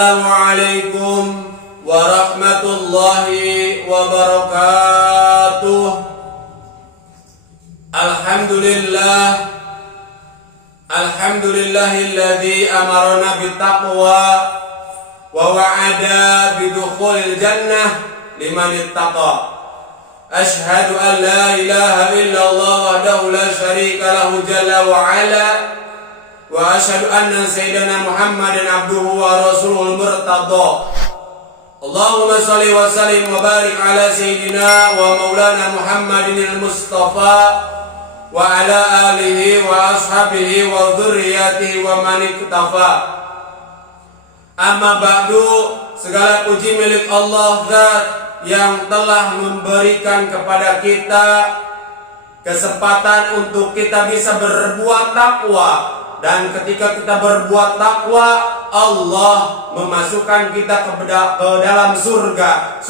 Assalamualaikum warahmatullahi wabarakatuh. Alhamdulillahilladzi amarna bittaqwa wa wa'ada bidukhulil jannah liman ittaqa. Ashhadu an la ilaha illallah wahdahu la syarika lahu jalla wa ala. Wa asyhadu anna sayyidana Muhammadan abduhu wa rasuluhul murtada. Allahumma shalli wa sallim wa barik ala sayyidina wa maulana Muhammadin al-Mustafa wa ala alihi wa ashabihi wa dzurriyyatihi wa man iktafa. Amma ba'du, segala puji milik Allah Zat yang telah memberikan kepada kita kesempatan untuk kita bisa berbuat takwa. Dan ketika kita berbuat takwa, Allah memasukkan kita ke dalam surga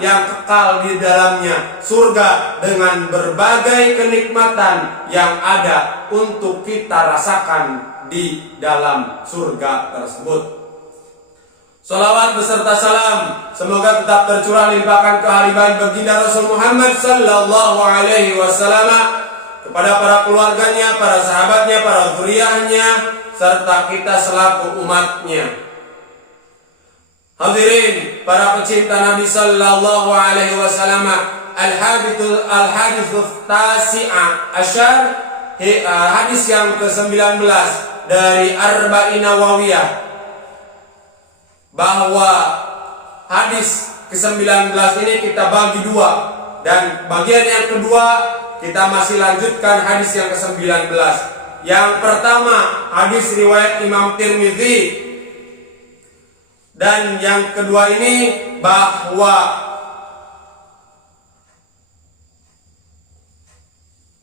yang kekal di dalamnya, surga dengan berbagai kenikmatan yang ada untuk kita rasakan di dalam surga tersebut. Salawat beserta salam semoga tetap tercurah limpahkan kehadiran baginda Rasul Muhammad sallallahu alaihi wasallam kepada para keluarganya, para sahabatnya, para zuriyahnya, serta kita selaku umatnya. Hadirin, para pecinta Nabi sallallahu alaihi wasallam, al-hadits tasi'a asyar, hadis yang ke-19 dari Arba'in Nawawiyah, bahwa hadis ke-19 ini kita bagi dua, dan bagian yang kedua kita masih lanjutkan hadis yang ke-19. Yang pertama hadis riwayat Imam Tirmidzi, dan yang kedua ini bahwa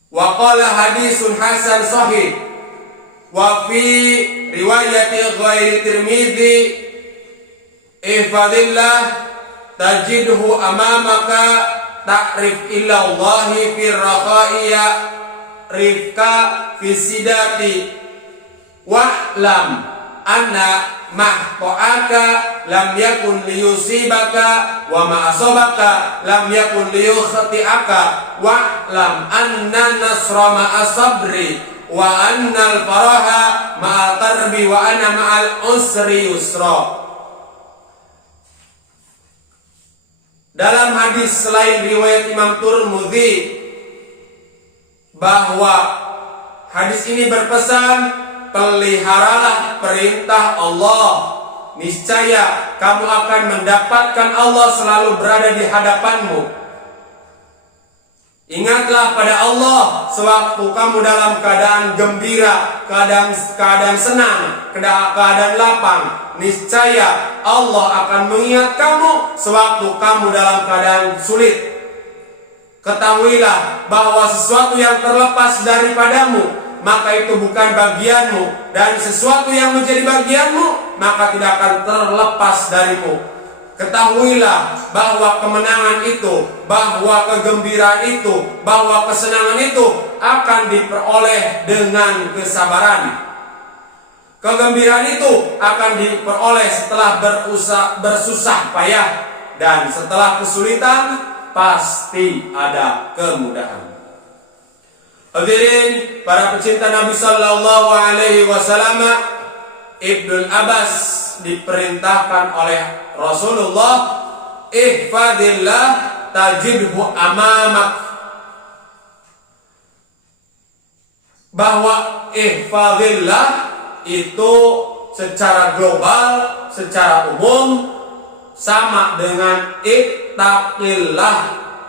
waqala hadisun hasan sahih wa fi riwayati ghairi Tirmidzi ihfadillah tajidhu amamaka ta'rif illa Allahi fir rakhaiya rifka fisidati wa'lam anna mahqa'aka lam yakun liyusibaka wa ma'asabaka lam yakun liyukhti'aka wa'lam anna nasra ma'asabri wa annal faraha ma'atarbi wa anna ma'al usri yusra. Dalam hadis selain riwayat Imam Tirmidzi, bahwa hadis ini berpesan, peliharalah perintah Allah, niscaya kamu akan mendapatkan Allah selalu berada di hadapanmu. Ingatlah pada Allah sewaktu kamu dalam keadaan gembira, keadaan senang, keadaan lapang. Niscaya Allah akan mengingat kamu sewaktu kamu dalam keadaan sulit. Ketahuilah bahwa sesuatu yang terlepas daripadamu, maka itu bukan bagianmu, dan sesuatu yang menjadi bagianmu, maka tidak akan terlepas darimu. Ketahuilah bahwa kemenangan itu, bahwa kegembiraan itu, bahwa kesenangan itu akan diperoleh dengan kesabaran. Kegembiraan itu akan diperoleh setelah bersusah payah, dan setelah kesulitan pasti ada kemudahan. Hadirin, para pecinta Nabi sallallahu alaihi wasallam, Ibnu Abbas diperintahkan oleh Rasulullah, ihfadillah tajidhu amamak, bahwa ihfadillah itu secara global, secara umum sama dengan ittaqillah,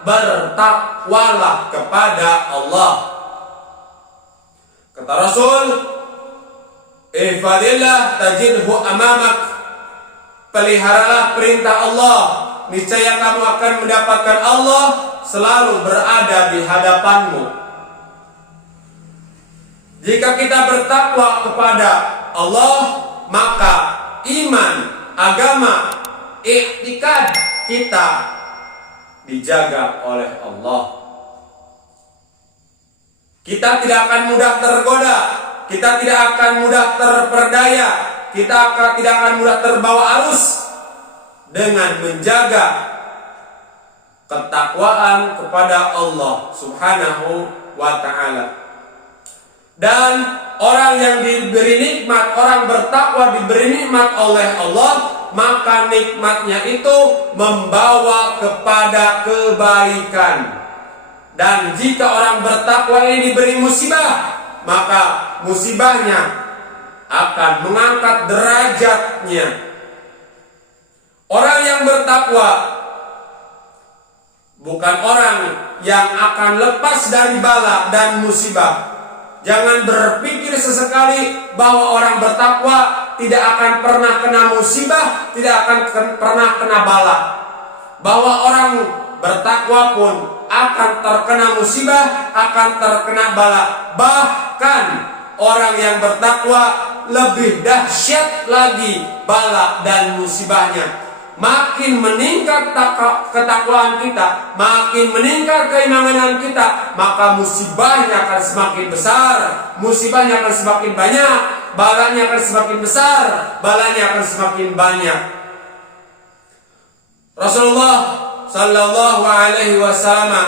bertakwalah kepada Allah. Kata Rasul, ihfadillah tajidhu amamak, peliharalah perintah Allah, niscaya kamu akan mendapatkan Allah selalu berada di hadapanmu. Jika kita bertakwa kepada Allah, maka iman, agama, i'tikad kita dijaga oleh Allah. Kita tidak akan mudah tergoda, kita tidak akan mudah terperdaya, kita tidak akan mudah terbawa arus dengan menjaga ketakwaan kepada Allah Subhanahu wa ta'ala. Dan orang yang diberi nikmat, orang bertakwa diberi nikmat oleh Allah, maka nikmatnya itu membawa kepada kebaikan. Dan jika orang bertakwa ini diberi musibah, maka musibahnya akan mengangkat derajatnya. Orang yang bertakwa bukan orang yang akan lepas dari bala dan musibah. Jangan berpikir sesekali bahwa orang bertakwa tidak akan pernah kena musibah, tidak akan pernah kena bala. Bahwa orang bertakwa pun akan terkena musibah, akan terkena bala. Bahkan orang yang bertakwa lebih dahsyat lagi bala dan musibahnya. Makin meningkat ketakwaan kita, makin meningkat keimanan kita, maka musibahnya akan semakin besar, musibahnya akan semakin banyak, balanya akan semakin besar, balanya akan semakin banyak. Rasulullah Sallallahu Alaihi Wasallam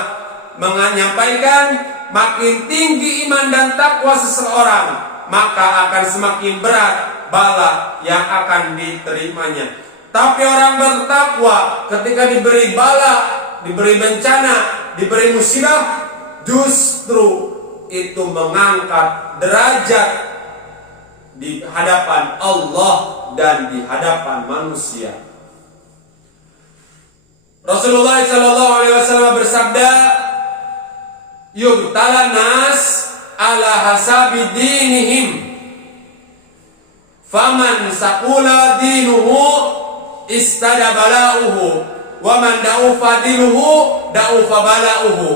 menyampaikan, makin tinggi iman dan takwa seseorang, maka akan semakin berat bala yang akan diterimanya. Tapi orang bertakwa ketika diberi bala, diberi bencana, diberi musibah, justru itu mengangkat derajat di hadapan Allah dan di hadapan manusia. Rasulullah SAW bersabda, "Yubtala nas ala hasabi dinihim, faman saqula dinuhu istada balauhu, wa man da'ufa dinuhu da'ufa balauhu."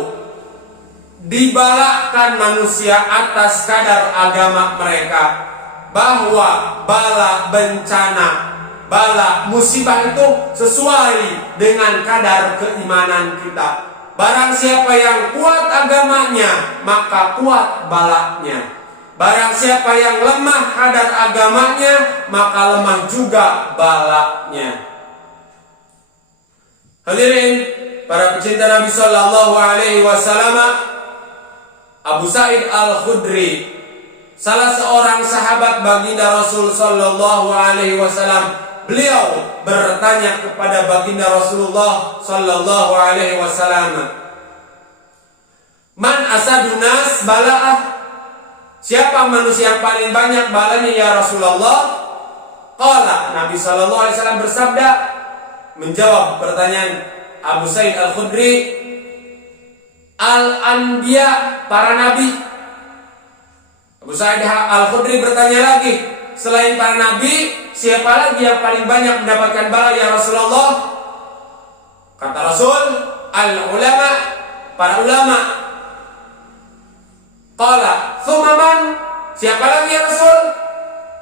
Dibalakan manusia atas kadar agama mereka, bahwa bala bencana, bala musibah itu sesuai dengan kadar keimanan kita. Barang siapa yang kuat agamanya, maka kuat balanya. Barang siapa yang lemah kadar agamanya, maka lemah juga balanya. Hadirin para pecinta Nabi Sallallahu Alaihi Wasallam, Abu Sa'id Al-Khudri, salah seorang sahabat baginda Rasul Sallallahu Alaihi Wasallam, beliau bertanya kepada baginda Rasulullah Sallallahu Alaihi Wasallam, "Man asadun nas bala'ah?" Siapa manusia yang paling banyak balanya ya Rasulullah? Qala, Nabi Sallallahu Alaihi Wasallam bersabda, menjawab pertanyaan Abu Sa'id Al-Khudri, Al-Anbiya, para nabi. Abu Sa'id Al-Khudri bertanya lagi, selain para nabi, siapa lagi yang paling banyak mendapatkan bala ya Rasulullah? Kata Rasul, al-ulama, para ulama. Qala, thumaman, siapa lagi ya Rasul?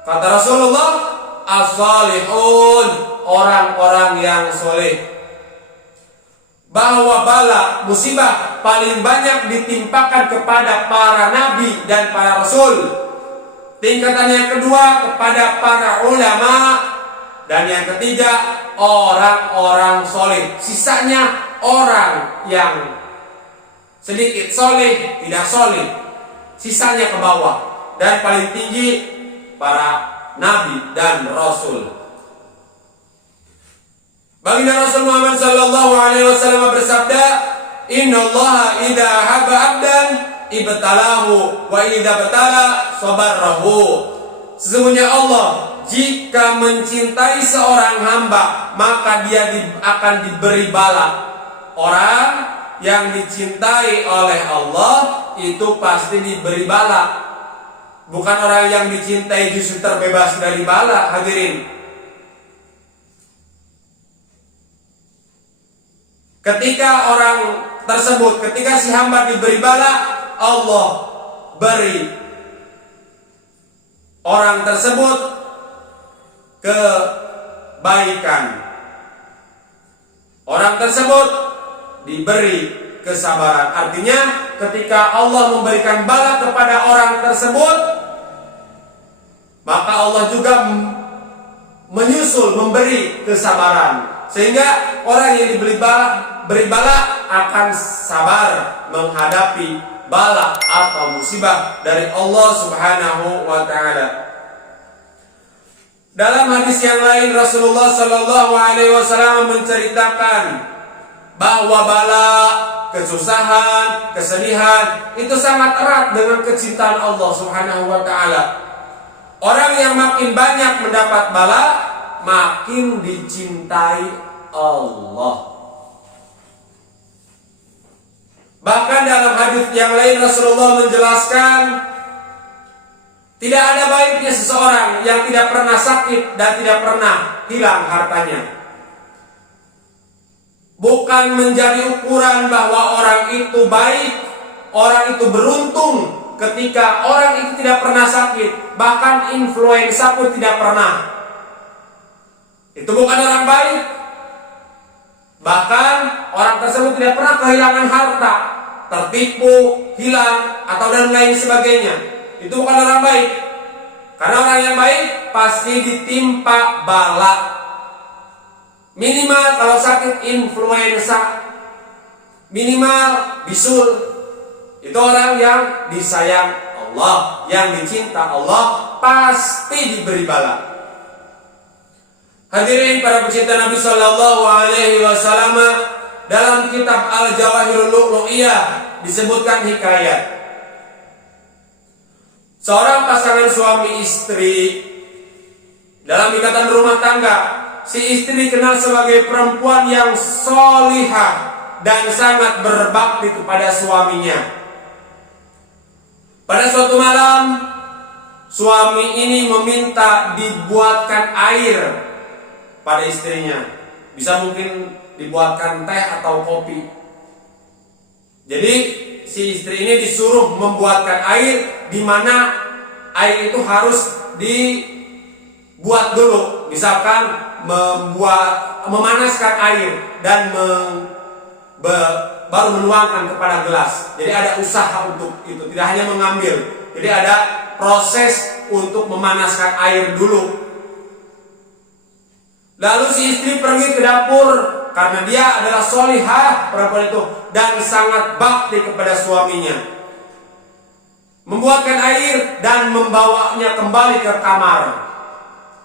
Kata Rasulullah, as-salihun, orang-orang yang soleh. Bahwa bala, musibah paling banyak ditimpakan kepada para nabi dan para rasul. Tingkatan yang kedua kepada para ulama, dan yang ketiga orang-orang soleh. Sisanya orang yang sedikit soleh, tidak soleh. Sisanya ke bawah, dan paling tinggi para nabi dan rasul. Baginda Rasul Muhammad Sallallahu Alaihi Wasallam bersabda, "Innallaha idza habba 'abdan ibtalahu wa idza batala sabarahu." Sesungguhnya Allah jika mencintai seorang hamba, maka dia akan diberi bala. Orang yang dicintai oleh Allah itu pasti diberi bala. Bukan orang yang dicintai justru terbebas dari bala, hadirin. Ketika orang tersebut, ketika si hamba diberi bala, Allah beri orang tersebut kebaikan. Orang tersebut diberi kesabaran. Artinya ketika Allah memberikan bala kepada orang tersebut, maka Allah juga menyusul, memberi kesabaran. Sehingga orang yang beri bala akan sabar menghadapi bala atau musibah dari Allah Subhanahu wa ta'ala. Dalam hadis yang lain Rasulullah Shallallahu Alaihi Wasallam menceritakan bahwa bala, kesusahan, kesedihan itu sangat erat dengan kecintaan Allah Subhanahu wa ta'ala. Orang yang makin banyak mendapat bala, makin dicintai Allah. Bahkan dalam hadis yang lain Rasulullah menjelaskan, tidak ada baiknya seseorang yang tidak pernah sakit dan tidak pernah hilang hartanya. Bukan menjadi ukuran bahwa orang itu baik, orang itu beruntung ketika orang itu tidak pernah sakit, bahkan influenza pun tidak pernah. Itu bukan orang baik. Bahkan orang tersebut tidak pernah kehilangan harta, tertipu, hilang, atau dan lain sebagainya. Itu bukan orang baik. Karena orang yang baik pasti ditimpa bala. Minimal kalau sakit influenza, minimal bisul. Itu orang yang disayang Allah, yang dicinta Allah, pasti diberi bala. Hadirin para pecinta Nabi Sallallahu Alaihi Wasallam, dalam kitab Al-Jawahirul Lu'lu'iyah disebutkan hikayat seorang pasangan suami istri dalam ikatan rumah tangga. Si istri dikenal sebagai perempuan yang solihah dan sangat berbakti kepada suaminya. Pada suatu malam, suami ini meminta dibuatkan air pada istrinya. Bisa mungkin dibuatkan teh atau kopi. Jadi si istri ini disuruh membuatkan air, di mana air itu harus dibuat dulu. Misalkan memanaskan air dan baru menuangkan kepada gelas. Jadi ada usaha untuk itu, tidak hanya mengambil. Jadi ada proses untuk memanaskan air dulu. Lalu si istri pergi ke dapur karena dia adalah solihah perempuan itu dan sangat bakti kepada suaminya. Membuatkan air dan membawanya kembali ke kamar.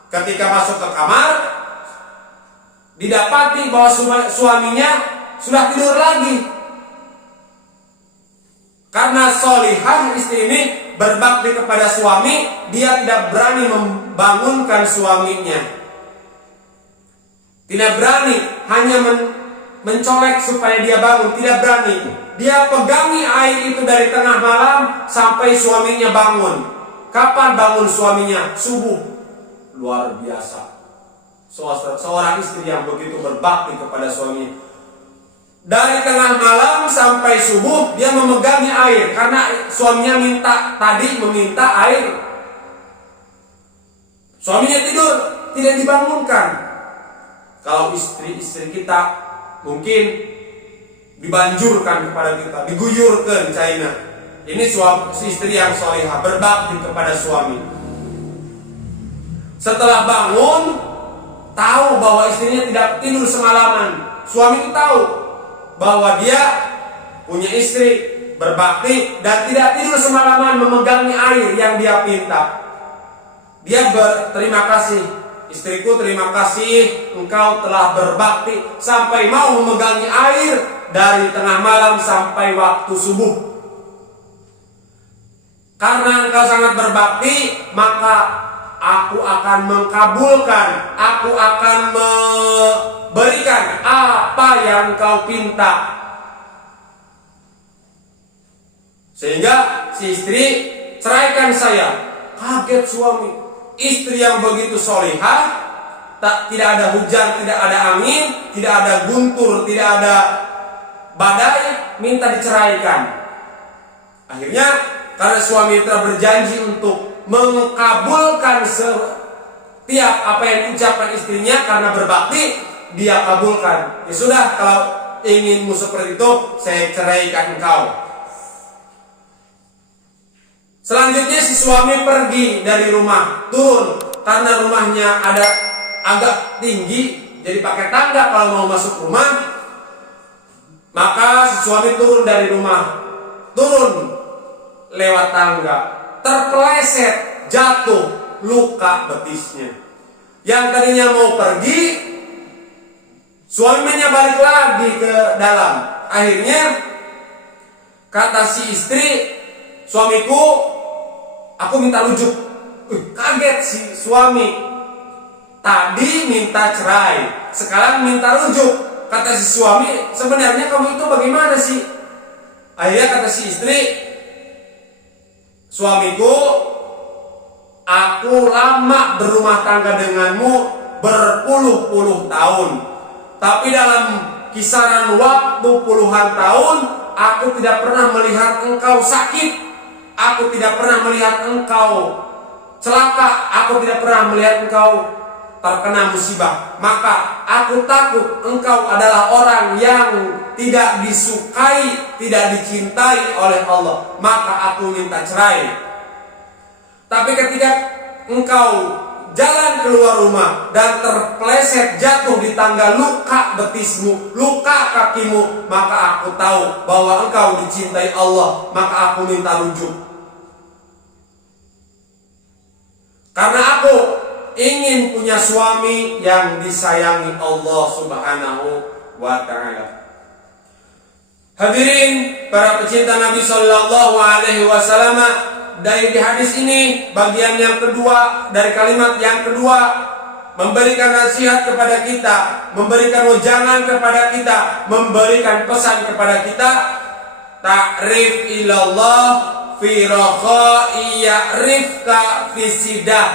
Ketika masuk ke kamar, didapati bahwa suaminya sudah tidur lagi. Karena solihah istri ini berbakti kepada suami, dia tidak berani membangunkan suaminya. Tidak berani, hanya mencolek supaya dia bangun, tidak berani. Dia pegangi air itu dari tengah malam sampai suaminya bangun. Kapan bangun suaminya? Subuh. Luar biasa. Seorang istri yang begitu berbakti kepada suaminya. Dari tengah malam sampai subuh dia memegangi air karena suaminya meminta air. Suaminya tidur, tidak dibangunkan. Kalau istri-istri kita mungkin dibanjurkan kepada kita, diguyurkan China. Ini si istri yang solihah, berbakti kepada suami. Setelah bangun, tahu bahwa istrinya tidak tidur semalaman. Suami itu tahu bahwa dia punya istri berbakti dan tidak tidur semalaman memegangi air yang dia pinta. Dia berterima kasih, istriku terima kasih engkau telah berbakti sampai mau memegangi air dari tengah malam sampai waktu subuh. Karena engkau sangat berbakti, maka aku akan mengkabulkan, aku akan memberikan apa yang kau pinta. Sehingga si istri ceraikan saya. Kaget suami. Istri yang begitu solihah, tidak ada hujan, tidak ada angin, tidak ada guntur, tidak ada badai, minta diceraikan. Akhirnya karena suami telah berjanji untuk mengkabulkan setiap apa yang diucapkan istrinya karena berbakti, dia kabulkan. Ya sudah, kalau inginmu seperti itu, saya ceraikan engkau. Selanjutnya si suami pergi dari rumah, turun karena rumahnya ada agak tinggi, jadi pakai tangga kalau mau masuk rumah. Maka si suami turun dari rumah, turun lewat tangga, terpeleset, jatuh, luka betisnya. Yang tadinya mau pergi, suaminya balik lagi ke dalam. Akhirnya kata si istri, suamiku, aku minta rujuk. Kaget si suami, tadi minta cerai, sekarang minta rujuk. Kata si suami, sebenarnya kamu itu bagaimana sih? Akhirnya kata si istri, suamiku, aku lama berumah tangga denganmu berpuluh-puluh tahun. Tapi dalam kisaran waktu puluhan tahun, aku tidak pernah melihat engkau sakit. Aku tidak pernah melihat engkau celaka. Aku tidak pernah melihat engkau terkena musibah. Maka aku takut engkau adalah orang yang tidak disukai, tidak dicintai oleh Allah. Maka aku minta cerai. Tapi ketika engkau jalan keluar rumah dan terpeleset jatuh di tangga, luka betismu, luka kakimu, maka aku tahu bahwa engkau dicintai Allah. Maka aku minta rujuk. Karena aku ingin punya suami yang disayangi Allah Subhanahu wa ta'ala. Hadirin para pecinta Nabi Sallallahu Alaihi Wasallam, dari hadis ini bagian yang kedua dari kalimat yang kedua memberikan nasihat kepada kita, memberikan wejangan kepada kita, memberikan pesan kepada kita. Ta'rif ilallah fi rakhai ya'rifka fi sidah.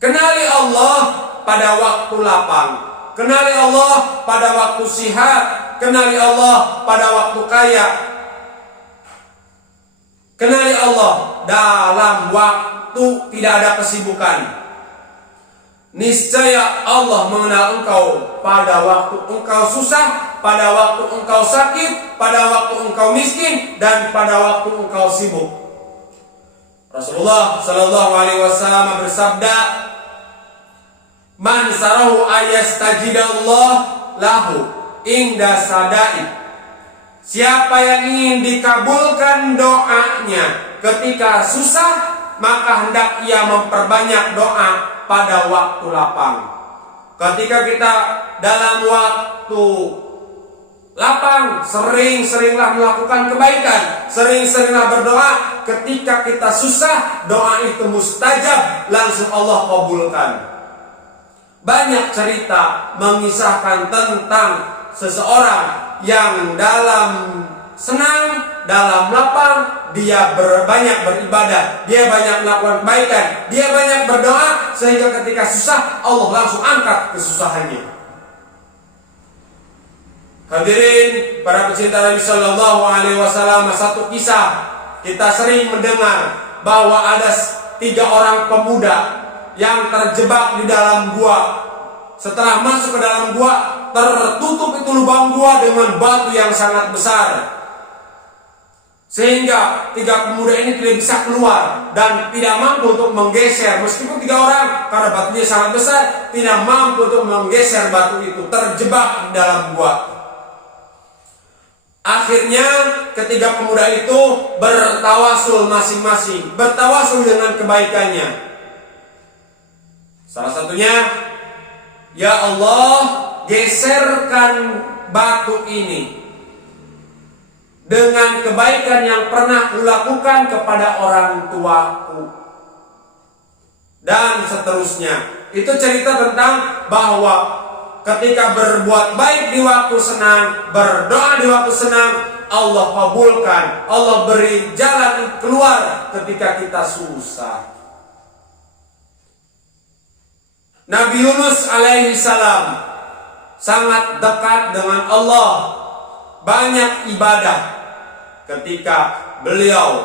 Kenali Allah pada waktu lapang, kenali Allah pada waktu sihat, kenali Allah pada waktu kaya, kenali Allah dalam waktu tidak ada kesibukan. Niscaya Allah mengenal engkau pada waktu engkau susah, pada waktu engkau sakit, pada waktu engkau miskin, dan pada waktu engkau sibuk. Rasulullah Sallallahu Alaihi Wasallam bersabda, "Man sarahu ayastajidallah lahu inda sadai." Siapa yang ingin dikabulkan doanya ketika susah, maka hendak ia memperbanyak doa pada waktu lapang. Ketika kita dalam waktu lapang, sering-seringlah melakukan kebaikan, sering-seringlah berdoa. Ketika kita susah, doa itu mustajab, langsung Allah kabulkan. Banyak cerita mengisahkan tentang seseorang yang dalam senang, dalam lapang, dia banyak beribadah, dia banyak melakukan kebaikan, dia banyak berdoa, sehingga ketika susah Allah langsung angkat kesusahannya. Hadirin para pecinta Nabi Sallallahu Alaihi Wasallam, satu kisah kita sering mendengar bahwa ada 3 orang pemuda yang terjebak di dalam gua. Setelah masuk ke dalam gua, tertutup itu lubang gua dengan batu yang sangat besar, sehingga 3 pemuda ini tidak bisa keluar dan tidak mampu untuk menggeser. Meskipun 3 orang, karena batunya sangat besar, tidak mampu untuk menggeser batu itu, terjebak di dalam gua. Akhirnya ketiga pemuda itu bertawasul masing-masing, bertawasul dengan kebaikannya. Salah satunya, "Ya Allah, geserkan batu ini dengan kebaikan yang pernah kulakukan kepada orang tuaku." Dan seterusnya. Itu cerita tentang bahwa ketika berbuat baik di waktu senang, berdoa di waktu senang, Allah kabulkan, Allah beri jalan keluar ketika kita susah. Nabi Yunus alaihi salam sangat dekat dengan Allah, banyak ibadah. Ketika beliau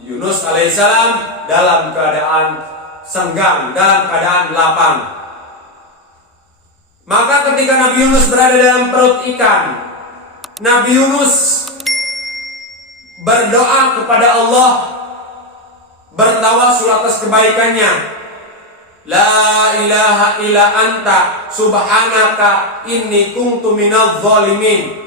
Yunus alaihi salam dalam keadaan senggang, dalam keadaan lapang. Maka ketika Nabi Yunus berada dalam perut ikan, Nabi Yunus berdoa kepada Allah, bertawasul atas kebaikannya. La ilaha illa anta subhanaka inni kuntu minadz zalimin.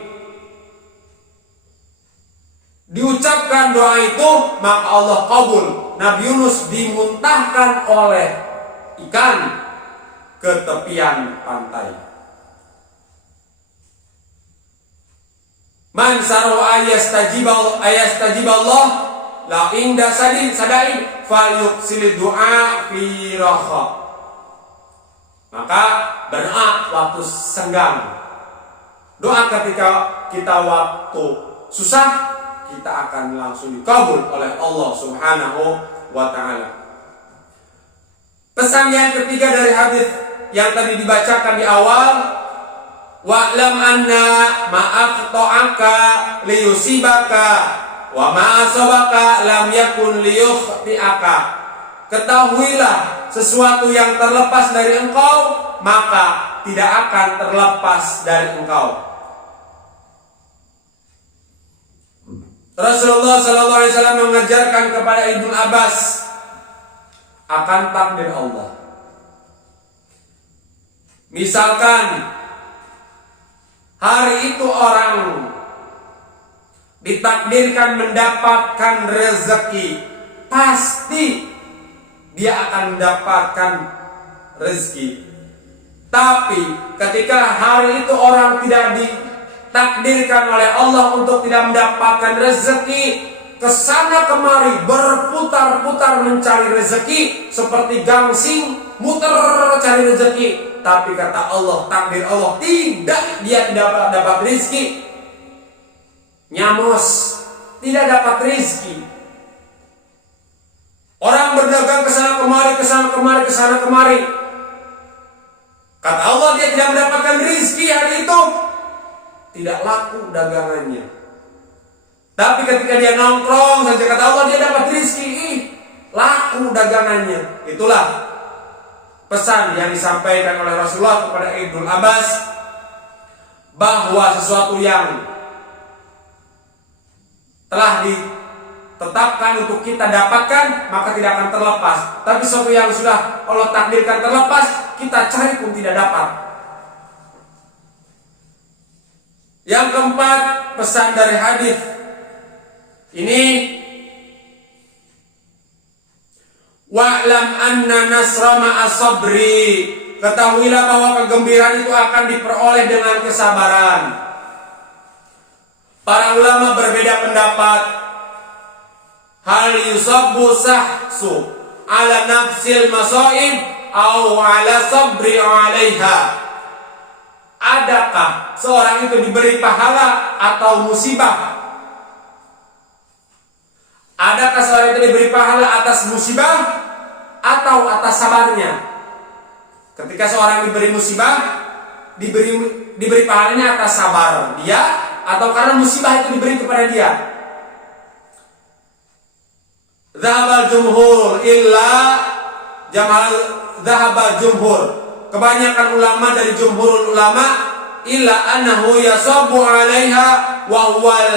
Diucapkan doa itu, maka Allah kabul. Nabi Yunus dimuntahkan oleh ikan ke tepian pantai. Man saru ayastajib Allah la inda sadai falyuksil du'a fi raha. Maka berdoa waktu senggang. Doa ketika kita waktu susah, kita akan langsung dikabul oleh Allah Subhanahu wa ta'ala. Pesan yang ketiga dari hadis yang tadi dibacakan di awal, wa'lam anna ma'aqta'aka liyusibaka wa ma'asabaka lam yakun liyukhti'aka. Ketahuilah, sesuatu yang terlepas dari engkau maka tidak akan terlepas dari engkau. Rasulullah SAW mengajarkan kepada Ibnu Abbas akan takdir Allah. Misalkan hari itu orang ditakdirkan mendapatkan rezeki, pasti dia akan mendapatkan rezeki. Tapi ketika hari itu orang tidak ditakdirkan oleh Allah untuk tidak mendapatkan rezeki, kesana kemari berputar-putar mencari rezeki seperti gangsing muter cari rezeki. Tapi kata Allah, takdir Allah, tidak, dia tidak dapat rezeki. Nyamos, tidak dapat rezeki. Orang berdagang kesana kemari, kesana kemari, kesana kemari. Kata Allah, dia tidak mendapatkan rezeki hari itu, tidak laku dagangannya. Tapi ketika dia nongkrong saja, kata Allah, dia dapat rezeki, laku dagangannya. Itulah pesan yang disampaikan oleh Rasulullah kepada Ibnu Abbas, bahwa sesuatu yang telah ditetapkan untuk kita dapatkan maka tidak akan terlepas. Tapi sesuatu yang sudah Allah takdirkan terlepas, kita cari pun tidak dapat. Yang keempat, pesan dari hadis ini, wa'lam anna nasra ma'as sabri. Ketahuilah bahwa kegembiraan itu akan diperoleh dengan kesabaran. Para ulama berbeda pendapat. Hal yusabbu sahsu ala nafsil masaib au ala sabri alaiha. Adakah seorang itu diberi pahala atau musibah? Adakah seorang itu diberi pahala atas musibah atau atas sabarnya? Ketika seorang diberi musibah, diberi pahalanya atas sabar dia, atau karena musibah itu diberi kepada dia? Zahabal jumhur illa jamal zahabal jumhur. Kebanyakan ulama dari jumhurul ulama illa annahu yasabu 'alaiha wa huwal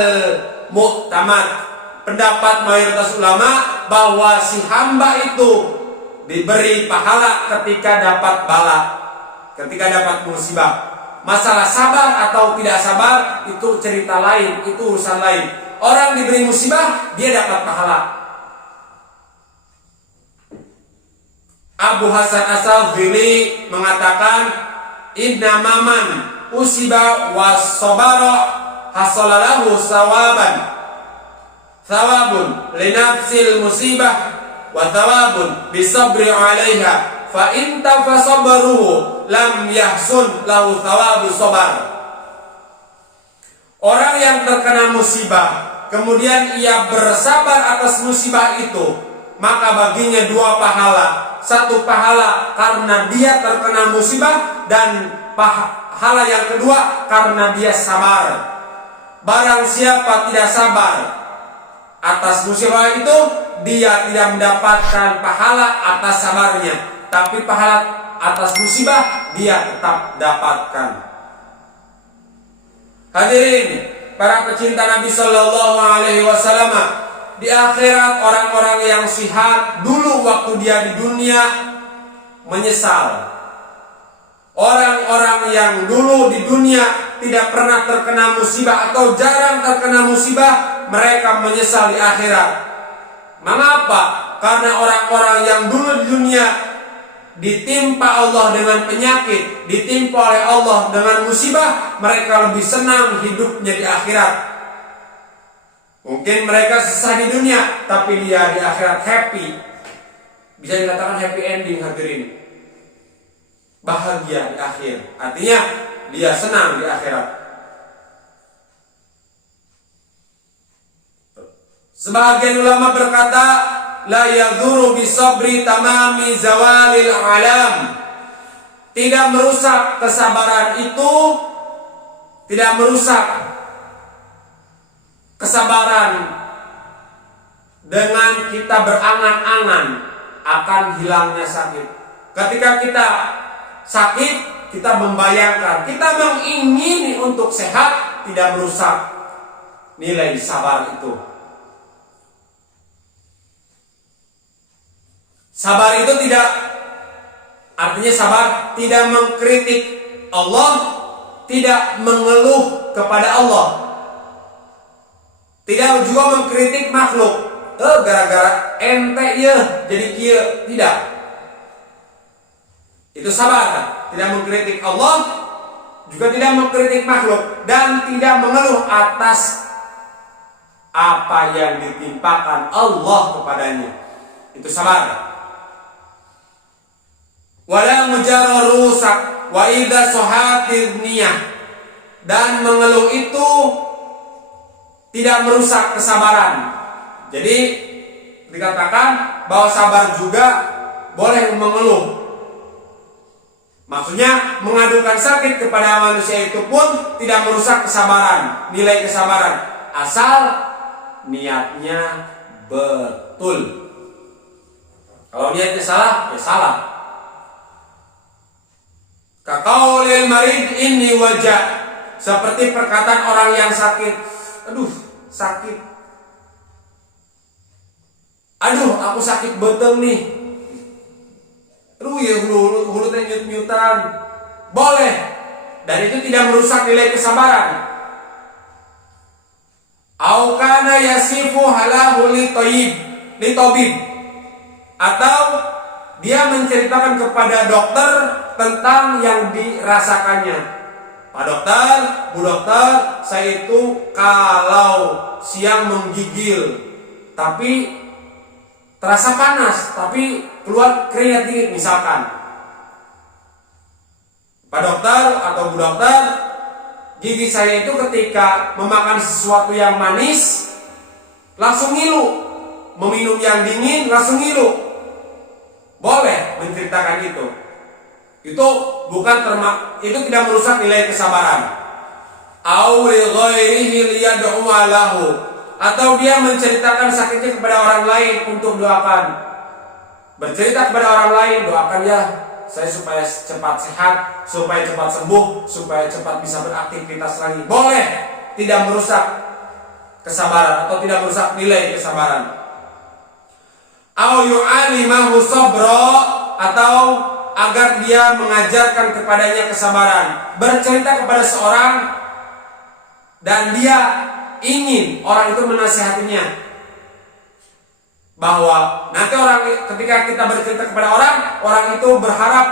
mu'tamad. Pendapat mayoritas ulama bahwa si hamba itu diberi pahala ketika dapat bala, ketika dapat musibah. Masalah sabar atau tidak sabar itu cerita lain, itu urusan lain. Orang diberi musibah, dia dapat pahala. Abu Hasan As-Sadzili mengatakan, inna maman usiba was sabara hasalalahu sawaban, thawabun linafsil musibah wa thawabun bisabri 'alaiha, fa in tafasabaruhu lam yahsun lahu thawabu sabar. Orang yang terkena musibah kemudian ia bersabar atas musibah itu, maka baginya dua pahala. Satu pahala karena dia terkena musibah, dan pahala yang kedua karena dia sabar. Barang siapa tidak sabar atas musibah itu, dia tidak mendapatkan pahala atas sabarnya, tapi pahala atas musibah dia tetap dapatkan. Hadirin para pecinta Nabi Sallallahu Alaihi Wasallam, di akhirat orang-orang yang sihat dulu waktu dia di dunia menyesal. Orang-orang yang dulu di dunia tidak pernah terkena musibah atau jarang terkena musibah, mereka menyesal di akhirat. Mengapa? Karena orang-orang yang dulu di dunia ditimpa Allah dengan penyakit, ditimpa oleh Allah dengan musibah, mereka lebih senang hidupnya di akhirat. Mungkin mereka susah di dunia, tapi dia di akhirat happy. Bisa dikatakan happy ending, hadirin. Bahagia di akhir. Artinya dia senang di akhirat. Sebagian ulama berkata, la yadhuru bisabri tamami zawalil alam. Tidak merusak kesabaran itu, tidak merusak kesabaran dengan kita berangan-angan akan hilangnya sakit. Ketika kita sakit, kita membayangkan, kita mengingini untuk sehat, tidak merusak nilai sabar itu. Sabar itu tidak, artinya sabar tidak mengkritik Allah, tidak mengeluh kepada Allah, tidak juga mengkritik makhluk. Gara-gara ente ya jadi kia, tidak. Itu sabar, tidak mengkritik Allah, juga tidak mengkritik makhluk, dan tidak mengeluh atas apa yang ditimpakan Allah kepadanya. Itu sabar. Wala mujarrar rusak wa idza sahatir niyah, dan mengeluh itu tidak merusak kesabaran. Jadi dikatakan bahwa sabar juga boleh mengeluh. Maksudnya mengadukan sakit kepada manusia itu pun tidak merusak kesabaran, nilai kesabaran, asal niatnya betul. Kalau niatnya salah, ya salah. Kaqaulil marid inni wajah, seperti perkataan orang yang sakit. Aduh, sakit. Aduh, aku sakit beteng nih. Aduh ya hulu teh nyut-nyutan. Boleh. Dan itu tidak merusak nilai kesabaran. Au kana yasifu halahu li tabib. Atau dia menceritakan kepada dokter tentang yang dirasakannya. Pak dokter, Bu dokter, saya itu kalau siang menggigil, tapi terasa panas, tapi keluar keringat dingin misalkan. Pak dokter atau Bu dokter, gigi saya itu ketika memakan sesuatu yang manis langsung ngilu, meminum yang dingin langsung ngilu. Boleh menceritakan itu. Itu bukan itu tidak merusak nilai kesabaran. Au li ghairihi liyad'u lahu, atau dia menceritakan sakitnya kepada orang lain untuk doakan. Bercerita kepada orang lain, doakan ya saya supaya cepat sehat, supaya cepat sembuh, supaya cepat bisa beraktivitas lagi. Boleh, tidak merusak kesabaran atau tidak merusak nilai kesabaran. Au yu'alimahu sabra, atau agar dia mengajarkan kepadanya kesabaran. Bercerita kepada seorang dan dia ingin orang itu menasihatinya, bahwa nanti orang ketika kita bercerita kepada orang itu berharap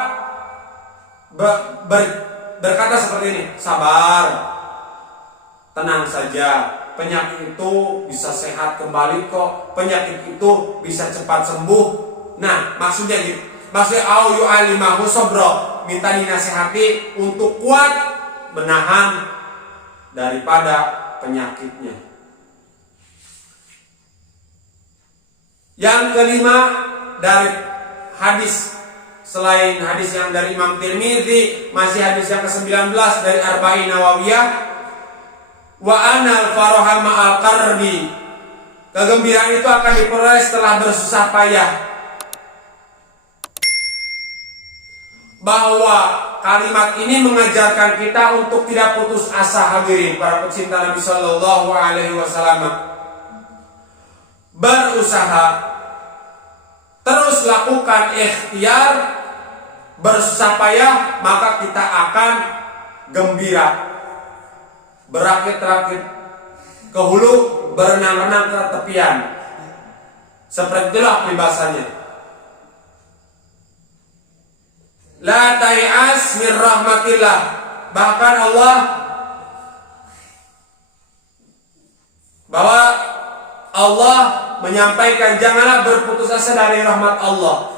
berkata seperti ini, sabar, tenang saja, penyakit itu bisa sehat kembali kok, penyakit itu bisa cepat sembuh. Nah, maksudnya gitu. Maksudnya au yu'alimahu sabra, minta dinasihati untuk kuat menahan daripada penyakitnya. Yang kelima, dari hadis, selain hadis yang dari Imam Tirmidzi, masih hadis yang ke-19 dari Arba'in Nawawiyah, wa anal faraha ma'al qarbi, kegembiraan itu akan diperoleh setelah bersusah payah. Bahwa kalimat ini mengajarkan kita untuk tidak putus asa, hadirin para pecinta Nabi Sallallahu Alaihi Wasallam. Berusaha, terus lakukan ikhtiar bersusah payah, maka kita akan gembira, berakit-rakit ke hulu, berenang-renang ke tepian. Seperti itulah peribahasanya. La tai'as min rahmatillah. Bahkan Allah menyampaikan janganlah berputus asa dari rahmat Allah.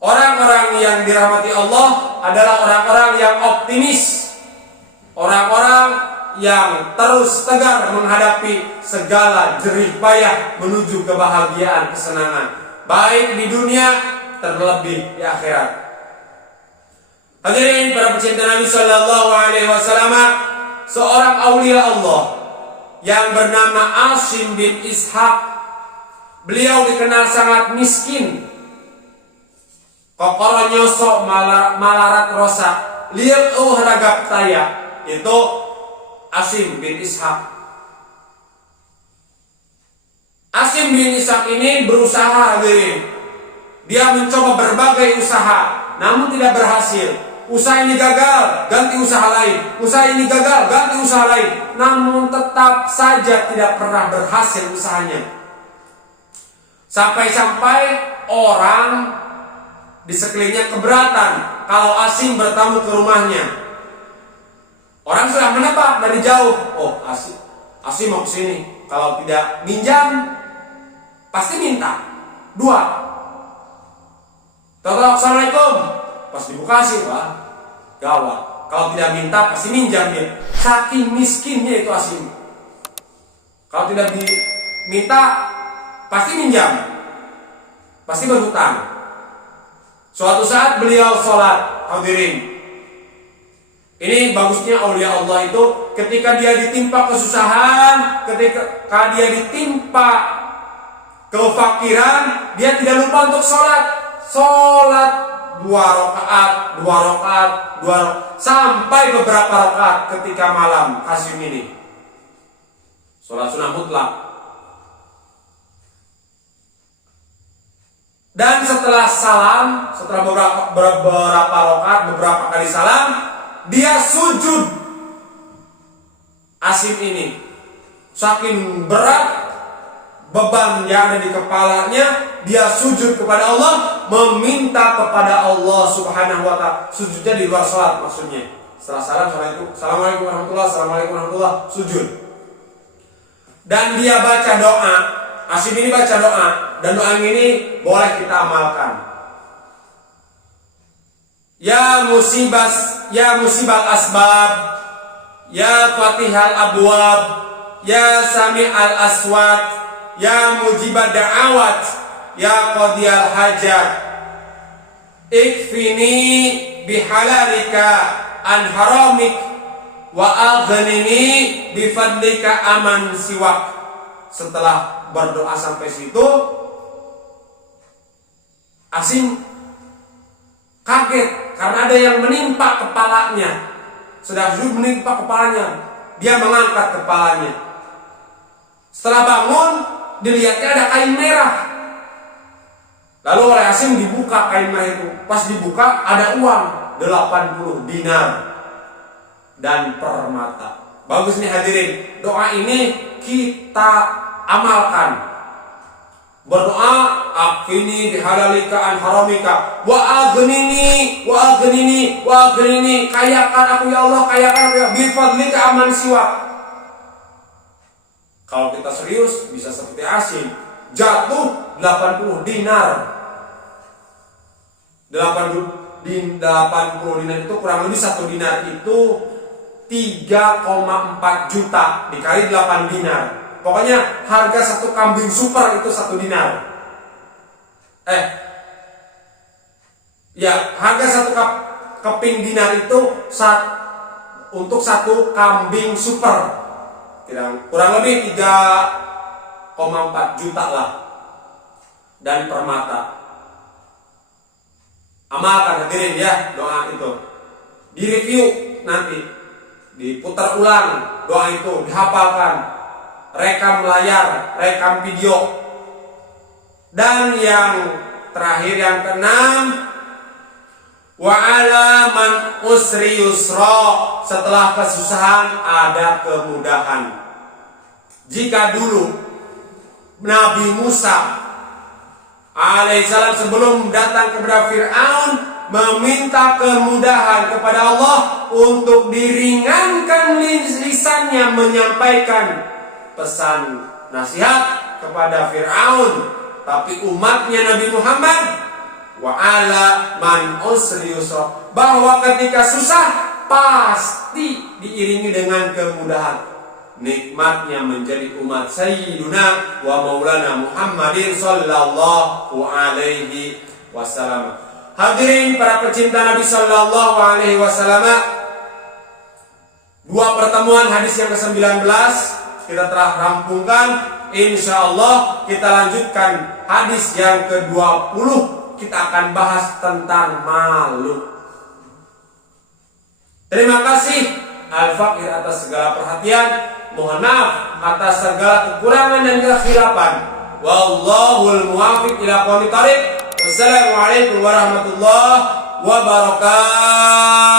Orang-orang yang dirahmati Allah adalah orang-orang yang optimis, orang-orang yang terus tegar menghadapi segala jerih payah menuju kebahagiaan, kesenangan, baik di dunia terlebih di akhirat. Hadirin para pecinta Nabi Sallallahu Alaihi Wasallam, seorang aulia Allah yang bernama Asim bin Ishaq, beliau dikenal sangat miskin, kokoro nyosok malarat rosak, lihat ragap taya. Itu Asim bin Ishaq. Asim bin Ishaq ini berusaha, hadirin. Dia mencoba berbagai usaha, namun tidak berhasil. Usaha ini gagal, ganti usaha lain. Usaha ini gagal, ganti usaha lain. Namun tetap saja tidak pernah berhasil usahanya. Sampai-sampai orang di sekelilingnya keberatan kalau Asim bertamu ke rumahnya. Orang sudah menebak dari jauh, oh Asim mau kesini. Kalau tidak minjam, pasti minta. Dua. Assalamualaikum. Pas dibuka sih, wah, gawat. Kalau tidak minta, pasti minjam dia. Saking miskinnya itu Asim. Kalau tidak diminta, pasti minjam. Pasti berhutang. Suatu saat beliau sholat, hadirin. Ini bagusnya aulia Allah itu ketika dia ditimpa kesusahan, ketika dia ditimpa kefakiran, dia tidak lupa untuk sholat. Sholat 2 rakaat, sampai beberapa rakaat ketika malam Asim ini. Sholat sunnah mutlak. Dan setelah salam, setelah beberapa rakaat, beberapa kali salam, dia sujud. Asim ini saking berat beban yang ada di kepalanya, dia sujud kepada Allah, meminta kepada Allah Subhanahu wa ta'ala. Sujudnya di luar salat maksudnya. Setelah salam, Assalamualaikum warahmatullahi wabarakatuh, sujud. Dan dia baca doa. Asim ini baca doa, dan doa ini boleh kita amalkan. Ya musibal asbab, ya fatihal abwab, ya sami'al aswat, ya mujibad da'awat, ya qadiyal hajat, ikfini bihalalika an haramik, wa aghnini bifadlika aman siwak. Setelah berdoa sampai situ, Asim kaget karena ada yang menimpa kepalanya. Sedang sujud menimpa kepalanya, dia mengangkat kepalanya. Setelah bangun, dilihatnya ada kain merah. Lalu oleh Asim dibuka kain merah itu. Pas dibuka ada uang 80 dinar dan permata. Bagus nih hadirin. Doa ini kita amalkan. Berdoa, akfini bihalalika an haramika, wa aghnini, kayakan aku ya Allah, kayakan aku ya, bifadlika aman siwa. Kalau kita serius bisa seperti Asim, jatuh 80 dinar. 80 dinar itu kurang lebih 1 dinar itu 3,4 juta dikali 8 dinar. Pokoknya harga 1 kambing super itu 1 dinar. Harga 1 keping dinar itu untuk 1 kambing super. Kurang lebih 3,4 juta lah. Dan permata. Amalkan hadirin ya doa itu. Direview nanti. Diputar ulang doa itu, dihafalkan. Rekam layar, rekam video. Dan yang terakhir, yang keenam, Wa 'ala man usri yusra, setelah kesusahan ada kemudahan. Jika dulu Nabi Musa alaihissalam sebelum datang kepada Fir'aun meminta kemudahan kepada Allah untuk diringankan lisannya menyampaikan pesan nasihat kepada Fir'aun, tapi umatnya Nabi Muhammad wa 'ala man usri yusra, bahwa ketika susah pasti diiringi dengan kemudahan. Nikmatnya menjadi umat Sayyiduna wa Maulana Muhammadin sallallahu alaihi wasallam. Hadirin para pecinta Nabi sallallahu alaihi wasallam, dua pertemuan hadis yang ke-19 kita telah rampungkan. Insyaallah kita lanjutkan hadis yang ke-20. Kita akan bahas tentang malu. Terima kasih Al-Fakir atas segala perhatian. Mohon maaf atas segala kekurangan dan kekhilafan. Wallahul muwaffiq ila aqwamit thoriq. Wassalamualaikum warahmatullahi wabarakatuh.